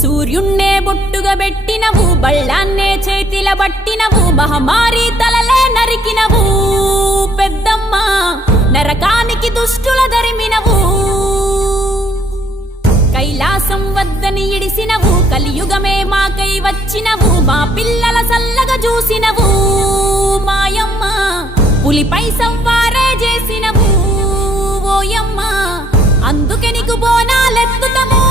సూర్యున్నే బొట్టుగా పెట్టినవు, బళ్ళాన్నే చేతిల పట్టినవు, మహమారి తలలే నరికినవు పెద్దమ్మ, నరకానికి దుష్టుల దరిమినవు. కైలాసం వద్దని ఇడిసినవు, కలియుగమే మాకై వచ్చినవు, మా పిల్లల సల్లగా చూసినవు మాయమ్మ, పులిపై సంవారే చేసినవు ఓయమ్మ, అందుకే నీకు బోనాలెత్తుతము.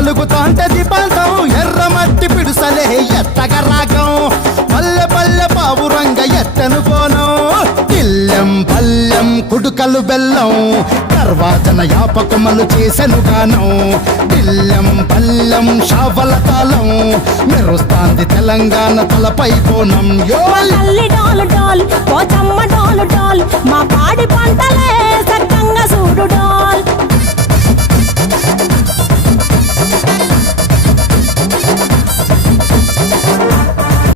ఎలుగుతాంటే దీపాలతం ఎర్రమట్టి పిడుసలే ఎత్తగ రాగం, పల్లె పల్లె పావురంగ ఎత్తను కోనం, ఇల్లెం పల్లెం కుడుకలు బెల్లం, తర్వాతన యాపకమలు చేసెను గానం, ఇల్లెం పల్లెం షావల తాళం, మెరుస్తాంది తెలంగాణ తలపై కోణం. మా పాడి పంటలే సక్కంగా చూడు డోల్.